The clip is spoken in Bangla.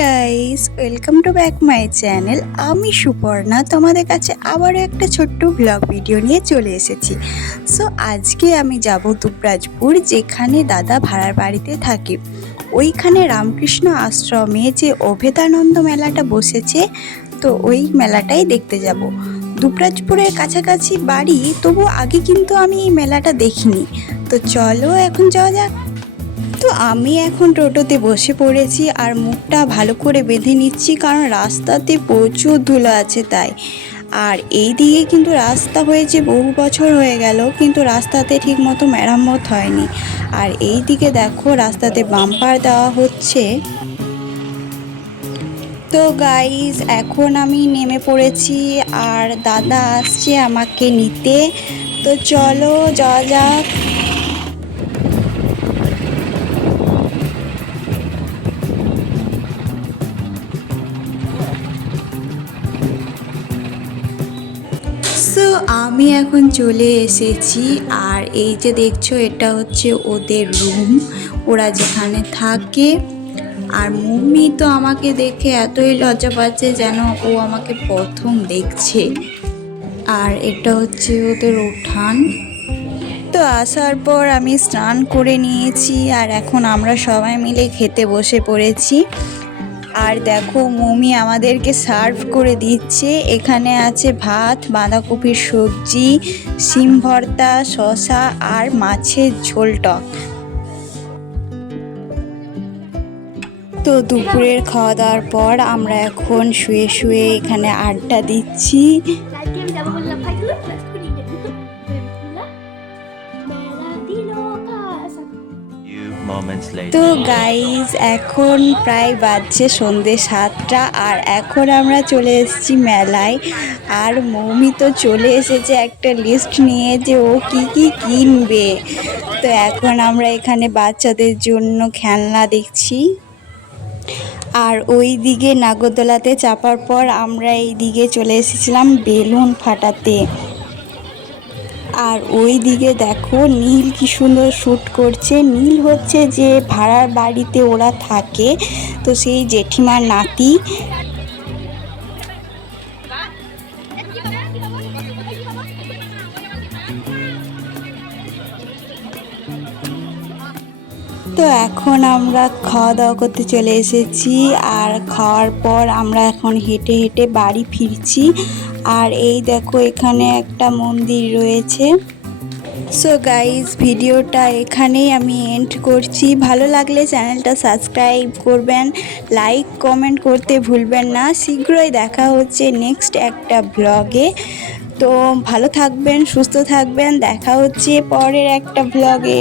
Guys, welcome to back my channel. আমি সুপর্ণা তোমাদের কাছে আবারও একটা ছোট্ট ব্লগ ভিডিও নিয়ে চলে এসেছি। সো আজকে আমি যাব দুবরাজপুর, যেখানে দাদা ভাড়ার বাড়িতে থাকে। ওইখানে রামকৃষ্ণ আশ্রমে যে অভেদানন্দ মেলাটা বসেছে, তো ওই মেলাটাই দেখতে যাব। দুবরাজপুরের কাছাকাছি বাড়ি, তবু আগে কিন্তু আমি এই মেলাটা দেখিনি। তো চলো এখন যাওয়া যাক। তো আমি এখন টোটোতে বসে পড়েছি আর মুখটা ভালো করে বেঁধে নিচ্ছি, কারণ রাস্তাতে প্রচুর ধুলো আছে তাই। আর এই দিকে কিন্তু রাস্তা হয়েছে বহু বছর হয়ে গেল, কিন্তু রাস্তাতে ঠিক মতো মেরামত হয়নি। আর এই দিকে দেখো রাস্তাতে বাম্পার দেওয়া হচ্ছে। তো গাইজ, এখন আমি নেমে পড়েছি আর দাদা আসছে আমাকে নিতে। তো চলো যাওয়া যাক। সো আমি এখন চলে এসেছি, আর এই যে দেখছো এটা হচ্ছে ওদের রুম, ওরা যেখানে থাকে। আর মুন্নি তো আমাকে দেখে এতই লজ্জা পাচ্ছে যেন ও আমাকে প্রথম দেখছে। আর এটা হচ্ছে ওদের উঠান। তো আসার পর আমি স্নান করে নিয়েছি, আর এখন আমরা সবাই মিলে খেতে বসে পড়েছি। আর দেখো মমি আমাদেরকে সার্ভ করে দিচ্ছে। এখানে আছে ভাত, বাঁধাকপির সবজি, শিম ভর্তা, শসা আর মাছের ঝোল টক। তো দুপুরের খাওয়া দাওয়ার পর আমরা এখন শুয়ে শুয়ে এখানে আড্ডা দিচ্ছি। তো গাইজ, এখন প্রায় বাজছে সন্ধে 7টা, আর এখন আমরা চলে এসেছি মেলায়। আর মৌমি তো চলে এসেছে একটা লিস্ট নিয়ে যে ও কি কি কিনবে। তো এখন আমরা এখানে বাচ্চাদের জন্য খেলনা দেখছি। আর ওই দিকে নাগরদোলাতে চাপার পর আমরা এই দিকে চলে এসেছিলাম বেলুন ফাটাতে। আর ওই দিকে দেখো নীল কি সুন্দর শ্যুট করছে। নীল হচ্ছে যে ভাড়ার বাড়িতে ওরা থাকে, তো সেই জেঠিমার নাতি। তো এখন আমরা খাওয়া দাওয়া করতে চলে এসেছি, আর খাওয়ার পর আমরা এখন হেঁটে হেঁটে বাড়ি ফিরছি। আর এই দেখো এখানে একটা মন্দির রয়েছে। সো গাইজ, ভিডিওটা এখানেই আমি এন্ড করছি। ভালো লাগলে চ্যানেলটা সাবস্ক্রাইব করবেন, লাইক কমেন্ট করতে ভুলবেন না। শীঘ্রই দেখা হচ্ছে নেক্সট একটা ব্লগে। তো ভালো থাকবেন, সুস্থ থাকবেন, দেখা হচ্ছে পরের একটা ব্লগে।